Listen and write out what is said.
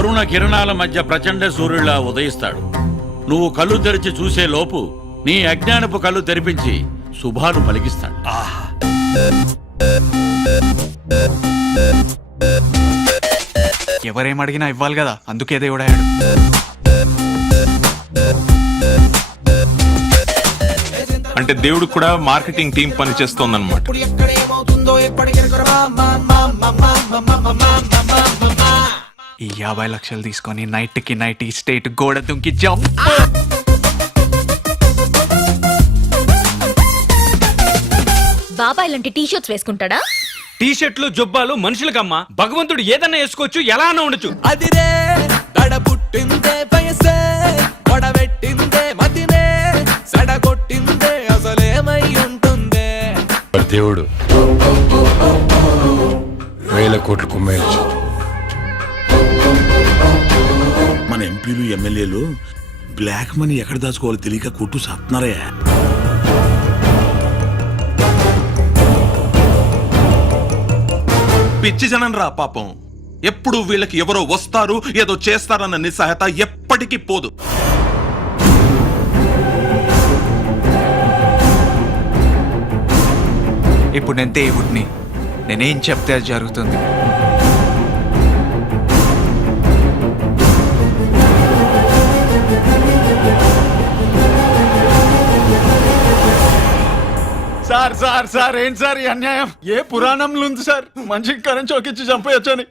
అరుణ కిరణాల మధ్య ప్రచండ సూర్యులా ఉదయిస్తాడు. నువ్వు కళ్ళు తెరిచి చూసే లోపు నీ అజ్ఞానపు కళ్ళు తెరిపించి శుభాలు పలికిస్తాడు. ఎవరేం అడిగినా ఇవ్వాలి కదా, అందుకే దేవుడాడు. అంటే దేవుడు కూడా మార్కెటింగ్ టీం పనిచేస్తోందన్నమాట. ఈ 50 లక్షలు తీసుకొని నైట్ స్టేట్ గోడ దుంకి జంప్. బాబాయ్ లాంటి టీ షర్ట్స్ వేసుకుంటాడా? టీ షర్ట్లు జొబ్బాలు మనుషులకమ్మా. భగవంతుడు ఏదన్నా వేసుకోవచ్చు, ఎలా అన్నా ఉండొచ్చు. అదిరే దడబుట్టిందే వయసే, వడబెట్టిందే మతినే, సడగొట్టిందే అసలేమై ఉంటుందే. దేవుడు 1000 కోట్లు కుమ్మేయచ్చు. మన ఎంపీలు ఎమ్మెల్యేలు బ్లాక్ మనీ ఎక్కడ దాచుకోవాలో తెలియక కొట్టు సాత్తున్నారే. పిచ్చి జనం రా పాపం. ఎప్పుడు వీళ్ళకి ఎవరో వస్తారు ఏదో చేస్తారన్న నిస్సహాయత ఎప్పటికీ పోదు. ఇప్పుడు నేను దేవుడిని, నేనేం చెప్తే అది జరుగుతుంది. సార్ ఏంటి సార్ ఈ అన్యాయం? ఏ పురాణంలో ఉంది సార్ మనిషికి కరెంట్ చౌకిచ్చి చంపేయొచ్చని?